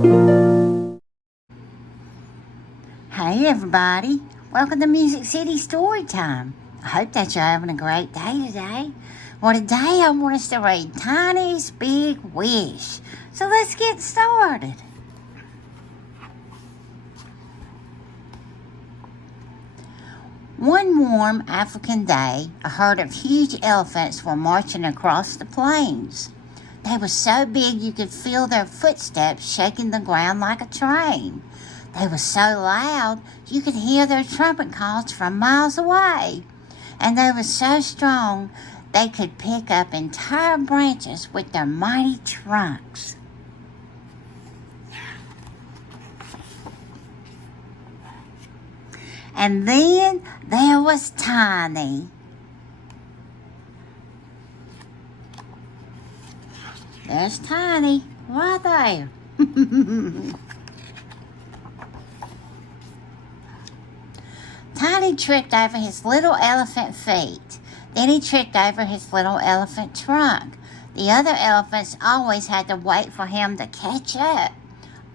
Hey everybody, welcome to Music City Storytime. I hope that you're having a great day today. Well, today I want us to read Tiny's Big Wish. So let's get started. One warm African day, a herd of huge elephants were marching across the plains. They were so big you could feel their footsteps shaking the ground like a train. They were so loud you could hear their trumpet calls from miles away. And they were so strong they could pick up entire branches with their mighty trunks. And then there was Tiny. There's Tiny, right there. Tiny tripped over his little elephant feet. Then he tripped over his little elephant trunk. The other elephants always had to wait for him to catch up.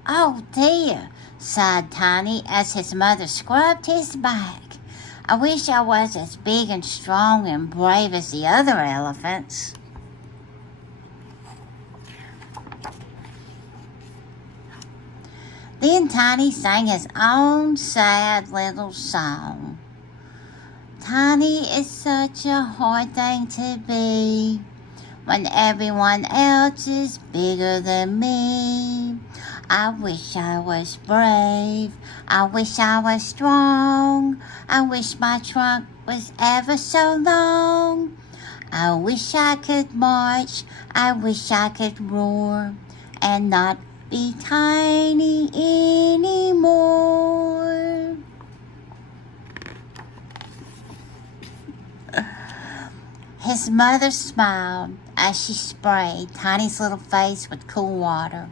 Oh dear, sighed Tiny as his mother scrubbed his back. I wish I was as big and strong and brave as the other elephants. Then Tiny sang his own sad little song. Tiny is such a hard thing to be when everyone else is bigger than me. I wish I was brave. I wish I was strong. I wish my trunk was ever so long. I wish I could march. I wish I could roar and not be tiny anymore. His mother smiled as she sprayed Tiny's little face with cool water.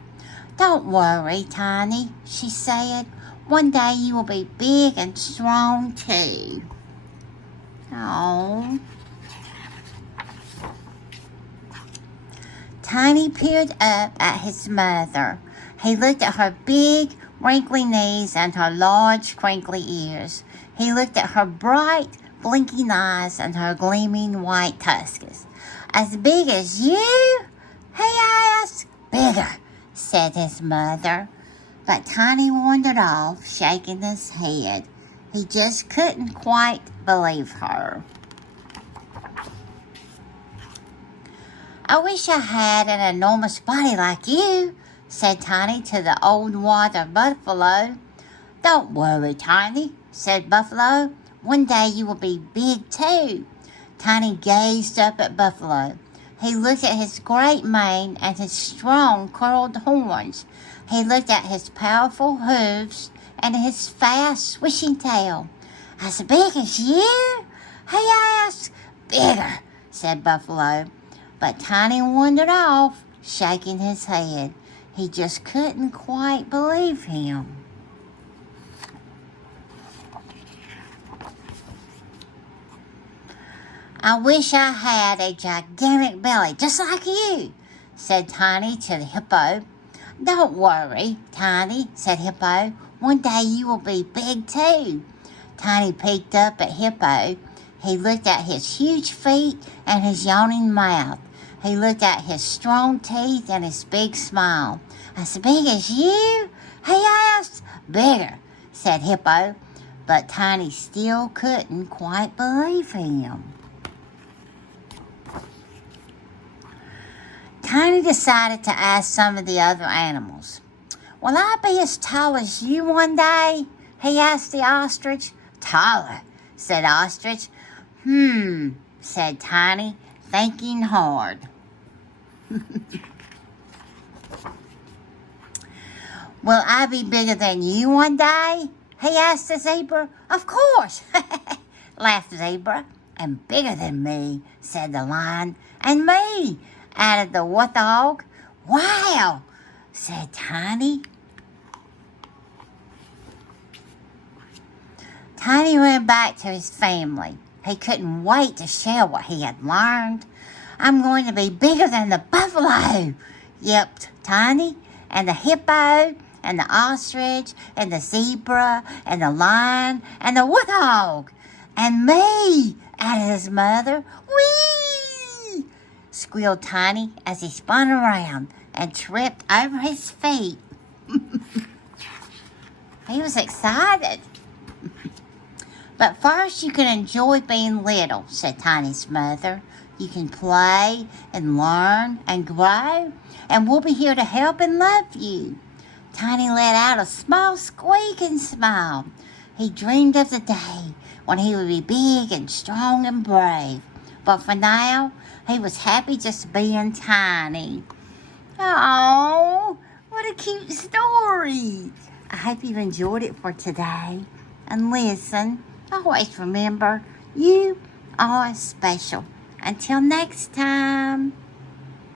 Don't worry, Tiny, she said. One day you will be big and strong too. Oh. Tiny peered up at his mother. He looked at her big, wrinkly knees and her large, crinkly ears. He looked at her bright, blinking eyes and her gleaming white tusks. As big as you? He asked. Bigger, said his mother. But Tiny wandered off, shaking his head. He just couldn't quite believe her. I wish I had an enormous body like you, said Tiny to the old water buffalo. Don't worry, Tiny, said Buffalo. One day you will be big too. Tiny gazed up at Buffalo. He looked at his great mane and his strong curled horns. He looked at his powerful hooves and his fast swishing tail. As big as you? He asked. Bigger, said Buffalo. But Tiny wandered off, shaking his head. He just couldn't quite believe him. I wish I had a gigantic belly just like you, said Tiny to the hippo. Don't worry, Tiny, said Hippo. One day you will be big too. Tiny peeked up at Hippo. He looked at his huge feet and his yawning mouth. He looked at his strong teeth and his big smile. As big as you? He asked. Bigger, said Hippo. But Tiny still couldn't quite believe him. Tiny decided to ask some of the other animals. Will I be as tall as you one day? He asked the ostrich. Taller, said Ostrich. Said Tiny, thinking hard. Will I be bigger than you one day? He asked the zebra. Of course, laughed the zebra. And bigger than me, said the lion. And me, added the warthog. Wow, said Tiny. Tiny went back to his family. He couldn't wait to share what he had learned. I'm going to be bigger than the buffalo, yelped Tiny, and the hippo, and the ostrich and the zebra and the lion and the warthog. And me, added his mother. Whee! Squealed Tiny as he spun around and tripped over his feet. He was excited. But first you can enjoy being little, said Tiny's mother. You can play and learn and grow, and we'll be here to help and love you. Tiny let out a small squeak and smile. He dreamed of the day when he would be big and strong and brave. But for now, he was happy just being Tiny. Oh, what a cute story. I hope you've enjoyed it for today. And listen, always remember, you are special. Until next time.